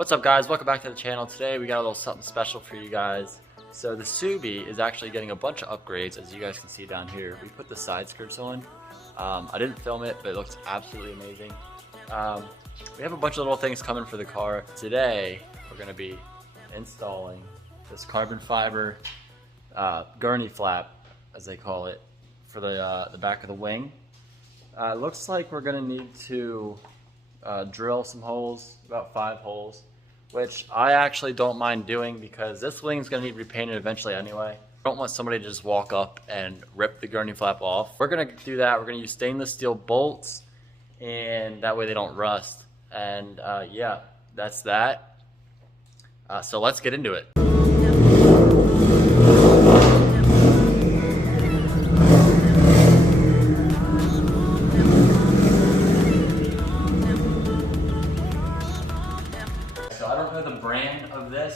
What's up, guys? Welcome back to the channel. Today we got a little something special for you guys. So the Subi is actually getting a bunch of upgrades, as you guys can see down here. We put the side skirts on. I didn't film it, but it looks absolutely amazing. We have a bunch of little things coming for the car. Today we're going to be installing this carbon fiber Gurney Flap, as they call it, for the back of the wing. It looks like we're going to need to drill some holes, about 5 holes, which I actually don't mind doing because this wing is going to need repainted eventually anyway. I don't want somebody to just walk up and rip the Gurney Flap off. We're going to do that. We're going to use stainless steel bolts, and that way they don't rust. And yeah, that's that. So let's get into it.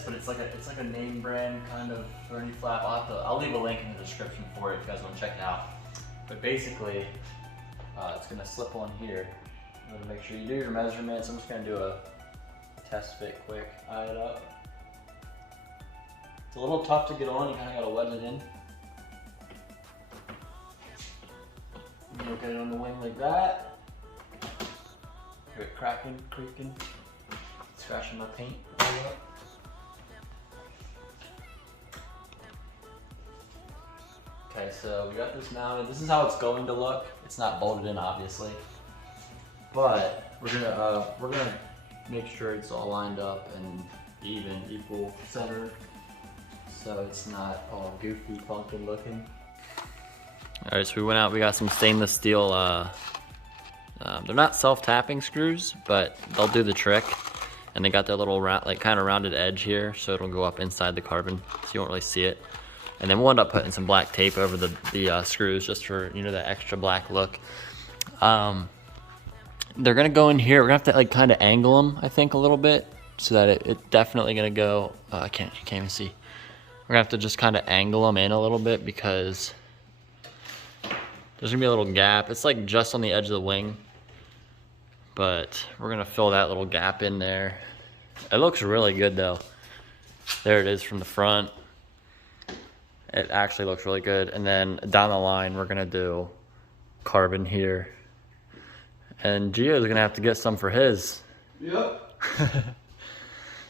But it's like a name brand kind of Gurney Flap. I'll leave a link in the description for it if you guys want to check it out. But basically, it's gonna slip on here. I'm gonna make sure you do your measurements. I'm just gonna do a test fit quick, eye it up. It's a little tough to get on. You kind of gotta wedge it in. You get it on the wing like that. Hear it cracking, creaking, scratching my paint. Okay, so we got this mounted. This is how it's going to look. It's not bolted in, obviously, but we're gonna make sure it's all lined up and even, equal center, so it's not all goofy, funky looking. All right, so we went out. We got some stainless steel. They're not self-tapping screws, but they'll do the trick. And they got that little kind of rounded edge here, so it'll go up inside the carbon, so you won't really see it. And then we'll end up putting some black tape over the screws just for, you know, that extra black look. They're gonna go in here. We're gonna have to kind of angle them, I think, a little bit, so that it's definitely gonna go. You can't even see. We're gonna have to just kind of angle them in a little bit because there's gonna be a little gap. It's like just on the edge of the wing, but we're gonna fill that little gap in there. It looks really good though. There it is from the front. It actually looks really good. And then down the line, we're gonna do carbon here. And Gio's gonna have to get some for his. Yep.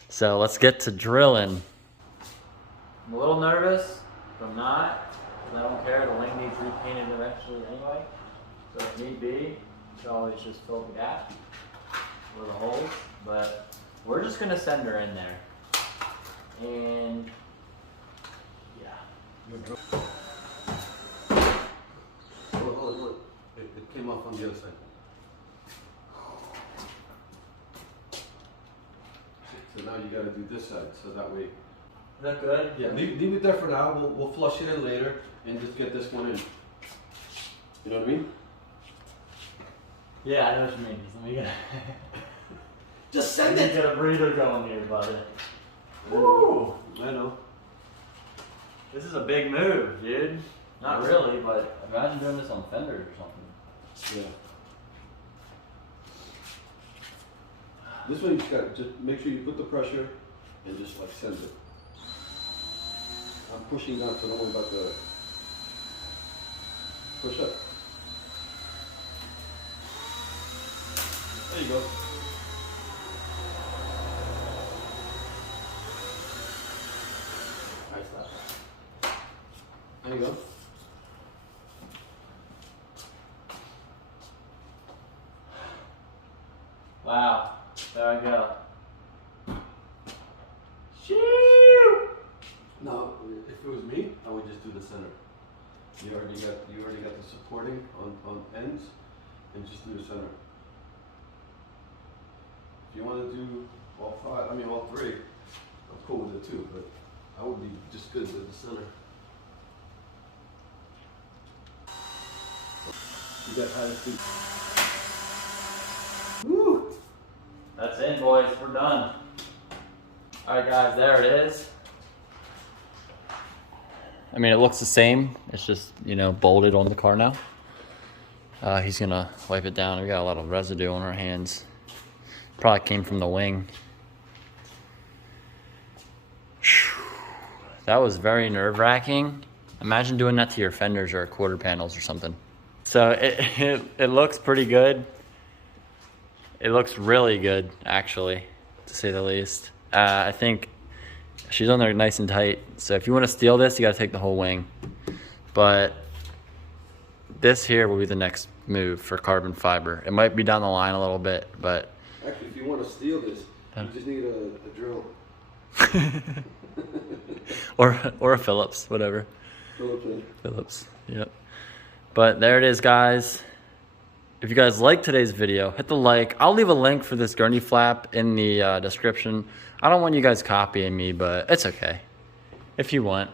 So let's get to drilling. I'm a little nervous, but I'm not, because I don't care. The wing needs repainted eventually anyway. So if need be, you can always just fill the gap or the holes. But we're just gonna send her in there. And Look. It came off on the other side. So now you gotta do this side, so that way. Is that good? Yeah, leave it there for now. We'll flush it in later and just get this one in. You know what I mean? Yeah, I know what you mean. Let me get just send it! Get a breather going here, buddy. Woo! I know. This is a big move, dude. Not really, but imagine doing this on fenders or something. Yeah. This one you just gotta just make sure you put the pressure and just like send it. I'm pushing down, so don't worry about the push up. There you go. Nice that. There you go. Wow, there I go. Shoo! Now, if it was me, I would just do the center. You already got the supporting on ends, and just do the center. If you want to do all 5, I mean all 3, I'm cool with it too, but I would be just good with the center. You got high feet. Woo! That's it, boys. We're done. Alright, guys, there it is. I mean, it looks the same. It's just, you know, bolted on the car now. He's gonna wipe it down. We got a lot of residue on our hands. Probably came from the wing. that was very nerve-wracking. Imagine doing that to your fenders or quarter panels or something. So it looks pretty good. It looks really good, actually, to say the least. I think she's on there nice and tight. So if you want to steal this, you got to take the whole wing. But this here will be the next move for carbon fiber. It might be down the line a little bit, but... Actually, if you want to steal this, you just need a drill. or a Phillips, whatever. Phillips, yep. But there it is, guys. If you guys like today's video, hit the like. I'll leave a link for this Gurney Flap in the description. I don't want you guys copying me, but it's okay. If you want.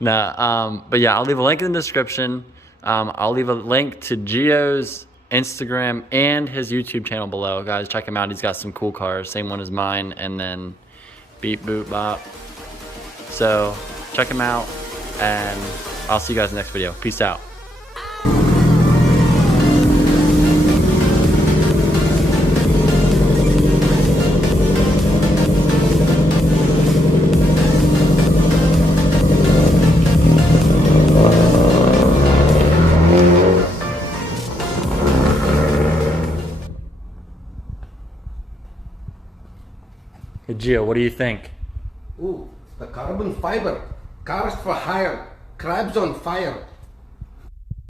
Nah, but yeah, I'll leave a link in the description. I'll leave a link to Gio's Instagram and his YouTube channel below. Guys, check him out. He's got some cool cars. Same one as mine. And then beep, boop, bop. So check him out. And I'll see you guys in the next video. Peace out. Hey Gio, what do you think? Ooh, the carbon fiber. Cars for hire. Crabs on fire.